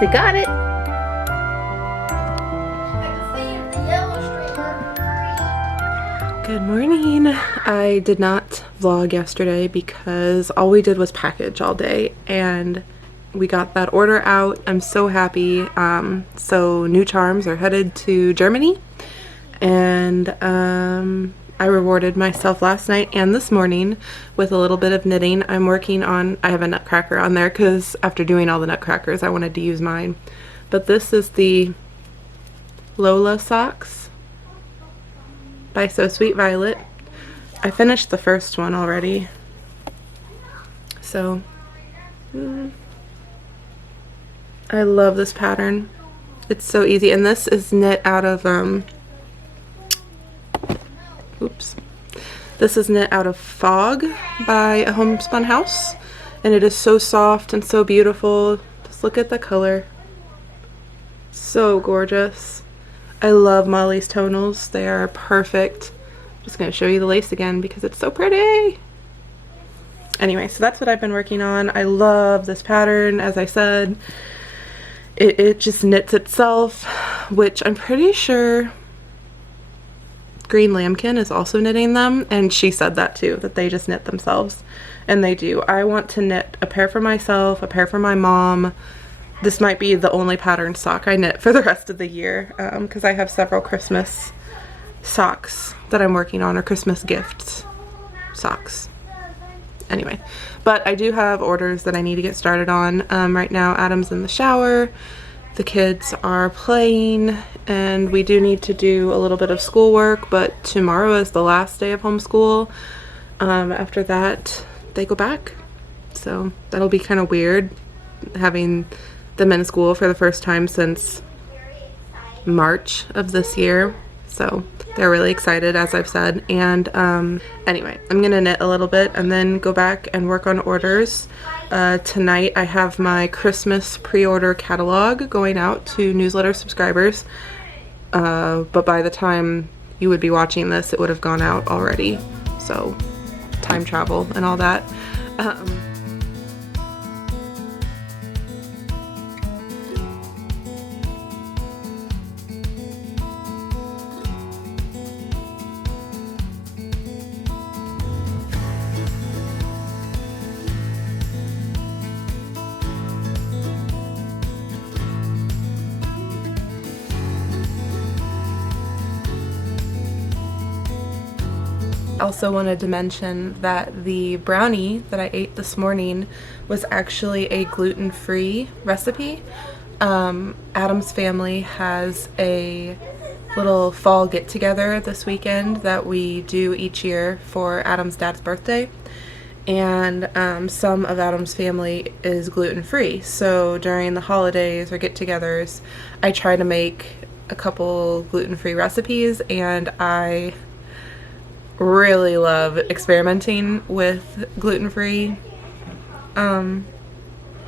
We got it. Good morning. I did not vlog yesterday because all we did was package all day and we got that order out. I'm so happy. So new charms are headed to Germany, and I rewarded myself last night and this morning with a little bit of knitting. I'm working on, I have a nutcracker on there because after doing all the nutcrackers I wanted to use mine. But this is the Lola socks by So Sweet Violet. I finished the first one already. So I love this pattern. It's so easy, and this is knit out of this is knit out of Fog by A Homespun House, and it is so soft and so beautiful. Just look at the color. So gorgeous. I love Molly's tonals. They are perfect. I'm just going to show you the lace again because it's so pretty. Anyway, so that's what I've been working on. I love this pattern. As I said, it just knits itself, which I'm pretty sure Green Lambkin is also knitting them, and she said that too, that they just knit themselves, and they do. I want to knit a pair for myself, a pair for my mom. This might be the only pattern sock I knit for the rest of the year, because I have several Christmas socks that I'm working on, or Christmas gifts socks. Anyway, but I do have orders that I need to get started on. Right now Adam's in the shower, the kids are playing, and we do need to do a little bit of schoolwork, but tomorrow is the last day of homeschool. After that they go back, so that'll be kind of weird having them in school for the first time since March of this year. So they're really excited, as I've said. And anyway, I'm gonna knit a little bit and then go back and work on orders. Tonight I have my Christmas pre-order catalog going out to newsletter subscribers, but by the time you would be watching this it would have gone out already, so time travel and all that. Also wanted to mention that the brownie that I ate this morning was actually a gluten-free recipe. Adam's family has a little fall get-together this weekend that we do each year for Adam's dad's birthday, and some of Adam's family is gluten-free, so during the holidays or get-togethers I try to make a couple gluten-free recipes, and I really love experimenting with gluten-free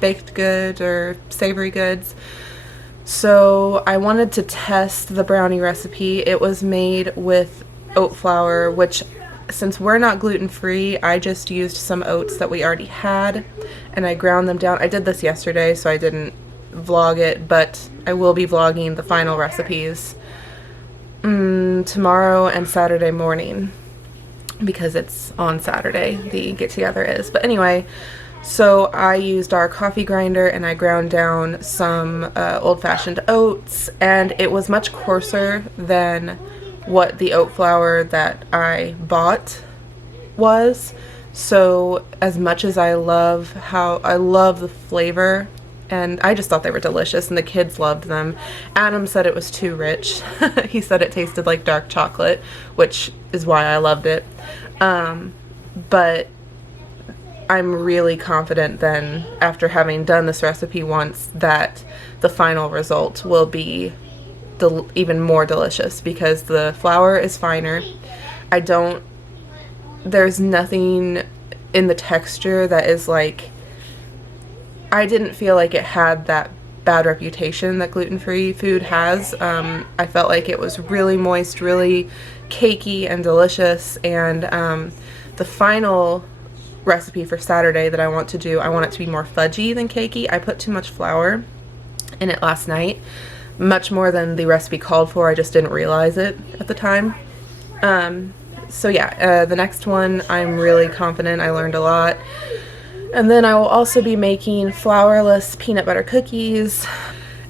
baked goods or savory goods. So I wanted to test the brownie recipe. It was made with oat flour, which, since we're not gluten-free, I just used some oats that we already had and I ground them down. I did this yesterday, so I didn't vlog it, but I will be vlogging the final recipes tomorrow and Saturday morning, because it's on Saturday the get-together is. But anyway, so I used our coffee grinder and I ground down some old-fashioned oats, and it was much coarser than what the oat flour that I bought was. So as much as I love the flavor, and I just thought they were delicious, and the kids loved them. Adam said it was too rich. He said it tasted like dark chocolate, which is why I loved it. But I'm really confident then, after having done this recipe once, that the final result will be even more delicious, because the flour is finer. There's nothing in the texture that is like, I didn't feel like it had that bad reputation that gluten-free food has. I felt like it was really moist, really cakey and delicious, and the final recipe for Saturday that I want to do, I want it to be more fudgy than cakey. I put too much flour in it last night. Much more than the recipe called for. I just didn't realize it at the time. So yeah, the next one I'm really confident. I learned a lot. And then I will also be making flourless peanut butter cookies.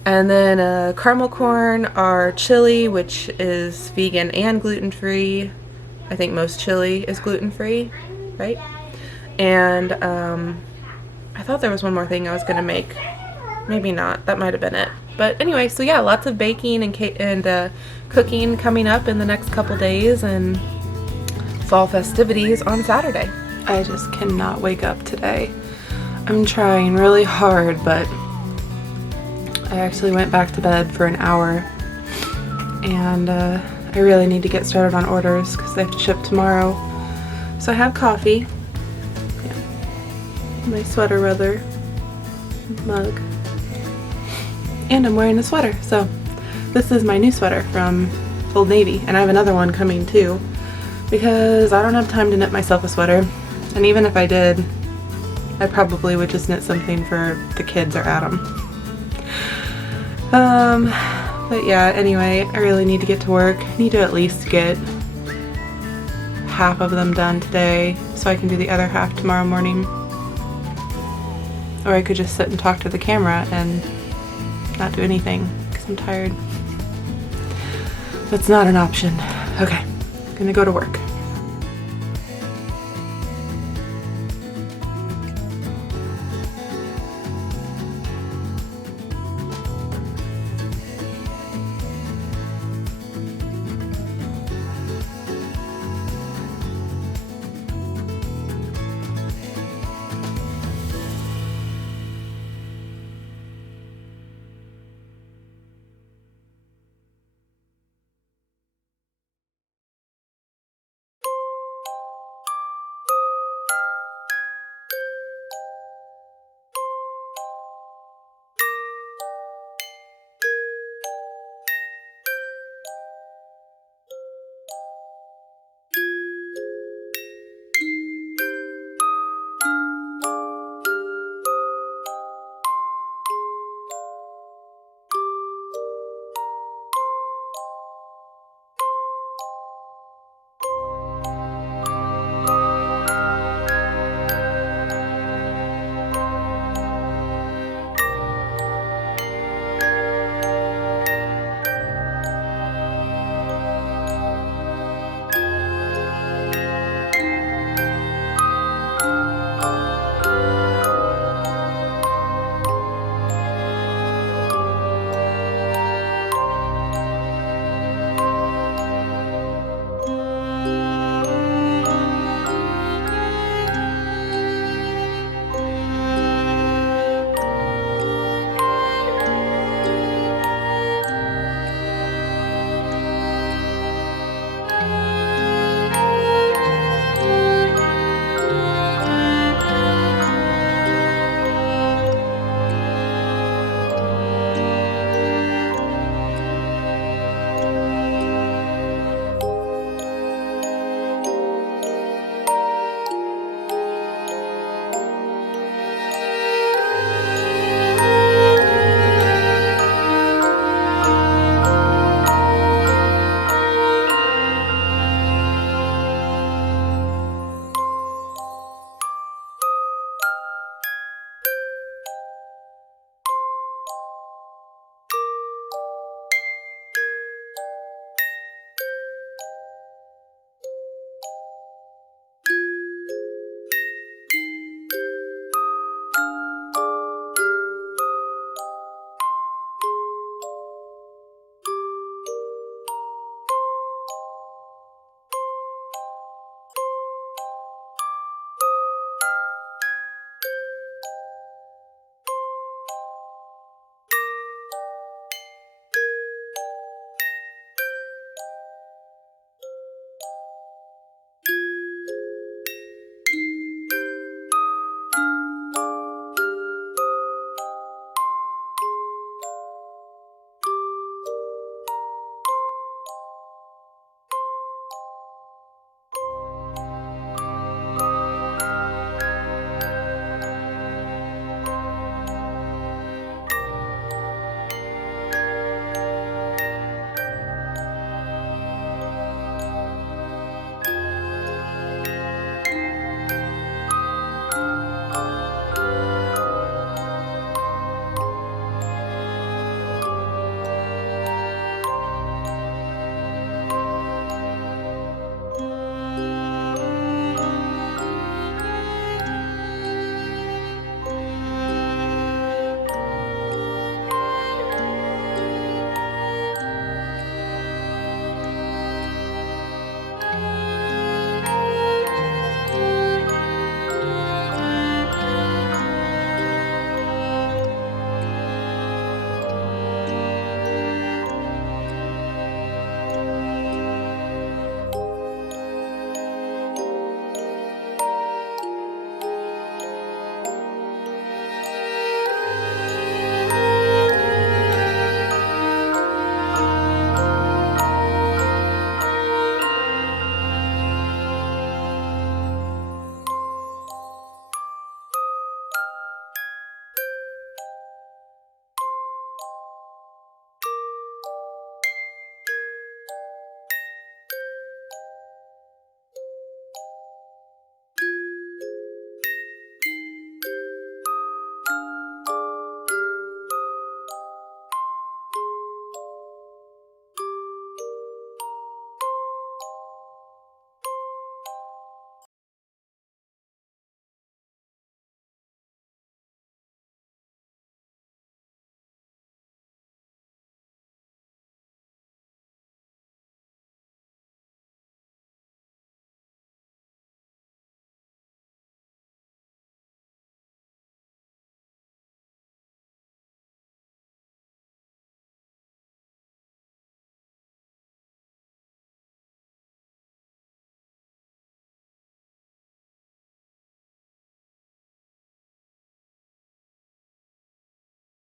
And then caramel corn are chili, which is vegan and gluten-free. I think most chili is gluten-free, right? And I thought there was one more thing I was gonna make. Maybe not. That might have been it. But anyway, so yeah, lots of baking and cooking coming up in the next couple days, and fall festivities on Saturday. I just cannot wake up today. I'm trying really hard, but I actually went back to bed for an hour, and I really need to get started on orders because they have to ship tomorrow. So I have coffee, yeah, my sweater rather, mug, and I'm wearing a sweater. So this is my new sweater from Old Navy, and I have another one coming too because I don't have time to knit myself a sweater, and even if I did, I probably would just knit something for the kids or Adam. But yeah, anyway, I really need to get to work. I need to at least get half of them done today so I can do the other half tomorrow morning. Or I could just sit and talk to the camera and not do anything because I'm tired. That's not an option. Okay, I'm gonna go to work.